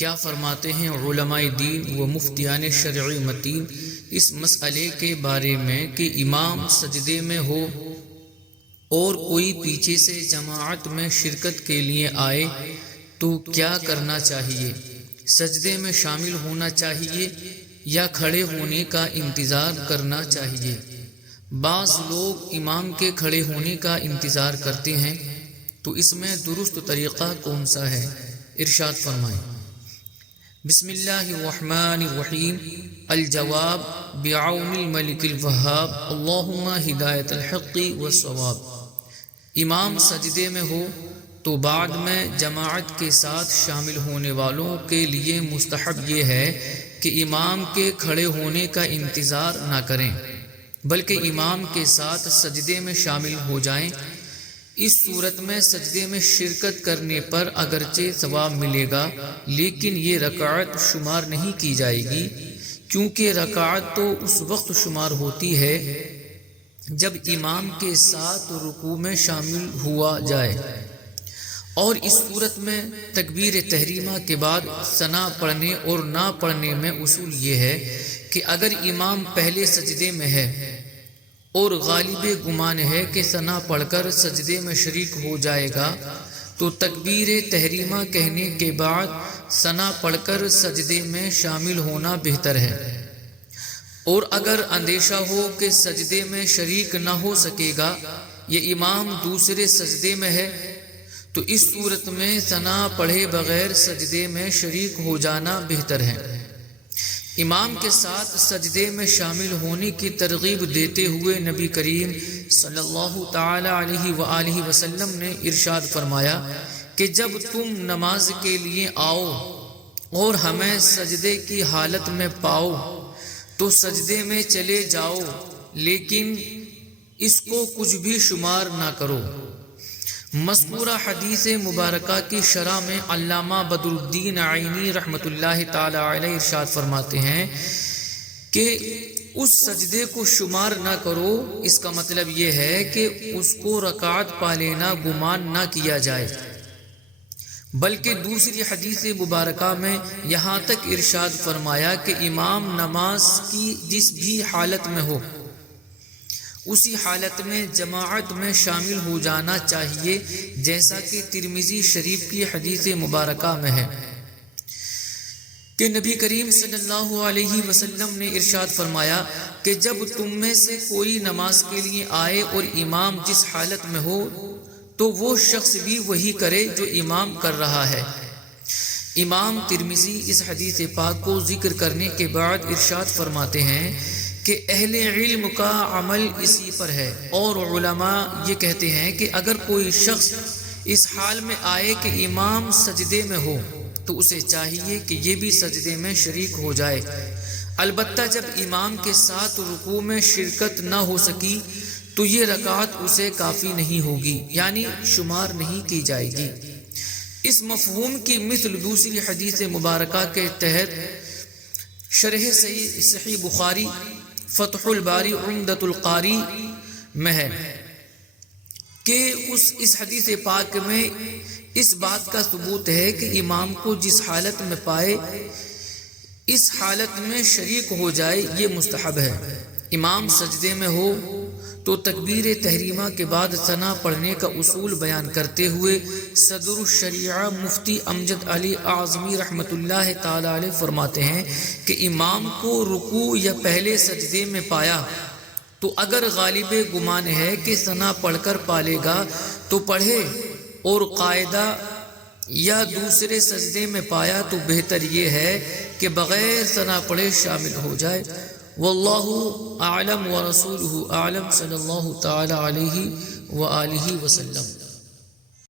کیا فرماتے ہیں علماء دین و مفتیان شرعی متین اس مسئلے کے بارے میں کہ امام سجدے میں ہو اور کوئی پیچھے سے جماعت میں شرکت کے لیے آئے تو کیا کرنا چاہیے؟ سجدے میں شامل ہونا چاہیے یا کھڑے ہونے کا انتظار کرنا چاہیے؟ بعض لوگ امام کے کھڑے ہونے کا انتظار کرتے ہیں، تو اس میں درست طریقہ کون سا ہے؟ ارشاد فرمائیں۔ بسم اللہ الرحمن الرحیم۔ الجواب بعون الملک الوہاب، اللہم ہدایت الحق والصواب۔ امام سجدے میں ہو تو بعد میں جماعت کے ساتھ شامل ہونے والوں کے لیے مستحب یہ ہے کہ امام کے کھڑے ہونے کا انتظار نہ کریں، بلکہ امام کے ساتھ سجدے میں شامل ہو جائیں۔ اس صورت میں سجدے میں شرکت کرنے پر اگرچہ ثواب ملے گا، لیکن یہ رکعت شمار نہیں کی جائے گی، کیونکہ رکعت تو اس وقت شمار ہوتی ہے جب امام کے ساتھ رکوع میں شامل ہوا جائے، اور اس صورت میں تکبیر تحریمہ کے بعد ثنا پڑھنے اور نہ پڑھنے میں اصول یہ ہے کہ اگر امام پہلے سجدے میں ہے اور غالب گمان ہے کہ ثنا پڑھ کر سجدے میں شریک ہو جائے گا، تو تکبیر تحریمہ کہنے کے بعد ثنا پڑھ کر سجدے میں شامل ہونا بہتر ہے۔ اور اگر اندیشہ ہو کہ سجدے میں شریک نہ ہو سکے گا یا امام دوسرے سجدے میں ہے، تو اس صورت میں ثنا پڑھے بغیر سجدے میں شریک ہو جانا بہتر ہے۔ امام کے ساتھ سجدے میں شامل ہونے کی ترغیب دیتے ہوئے نبی کریم صلی اللہ تعالی علیہ وآلہ وسلم نے ارشاد فرمایا کہ جب تم نماز کے لیے آؤ اور ہمیں سجدے کی حالت میں پاؤ تو سجدے میں چلے جاؤ، لیکن اس کو کچھ بھی شمار نہ کرو۔ مذکورہ حدیث مبارکہ کی شرح میں علامہ بدر الدین عینی رحمۃ اللہ تعالی علیہ ارشاد فرماتے ہیں کہ اس سجدے کو شمار نہ کرو، اس کا مطلب یہ ہے کہ اس کو رکعت پا لینا گمان نہ کیا جائے، بلکہ دوسری حدیث مبارکہ میں یہاں تک ارشاد فرمایا کہ امام نماز کی جس بھی حالت میں ہو اسی حالت میں جماعت میں شامل ہو جانا چاہیے، جیسا کہ ترمذی شریف کی حدیث مبارکہ میں ہے کہ نبی کریم صلی اللہ علیہ وسلم نے ارشاد فرمایا کہ جب تم میں سے کوئی نماز کے لیے آئے اور امام جس حالت میں ہو تو وہ شخص بھی وہی کرے جو امام کر رہا ہے۔ امام ترمذی اس حدیث پاک کو ذکر کرنے کے بعد ارشاد فرماتے ہیں کہ اہل علم کا عمل اسی پر ہے، اور علماء یہ کہتے ہیں کہ اگر کوئی شخص اس حال میں آئے کہ امام سجدے میں ہو تو اسے چاہیے کہ یہ بھی سجدے میں شریک ہو جائے، البتہ جب امام کے ساتھ رکوع میں شرکت نہ ہو سکی تو یہ رکعت اسے کافی نہیں ہوگی، یعنی شمار نہیں کی جائے گی۔ اس مفہوم کی مثل دوسری حدیث مبارکہ کے تحت شرح صحیح بخاری فتح الباری عمدۃ القاری میں ہے کہ اس حدیث پاک میں اس بات کا ثبوت ہے کہ امام کو جس حالت میں پائے اس حالت میں شریک ہو جائے، یہ مستحب ہے۔ امام سجدے میں ہو تو تکبیر تحریمہ کے بعد ثنا پڑھنے کا اصول بیان کرتے ہوئے صدر الشریعہ مفتی امجد علی اعظمی رحمۃ اللہ تعالی علیہ فرماتے ہیں کہ امام کو رکوع یا پہلے سجدے میں پایا تو اگر غالب گمان ہے کہ ثنا پڑھ کر پالے گا تو پڑھے، اور قاعدہ یا دوسرے سجدے میں پایا تو بہتر یہ ہے کہ بغیر ثنا پڑھے شامل ہو جائے۔ واللہ اعلم ورسولہ اعلم، صلی اللہ تعالی علیہ وآلہ وسلم۔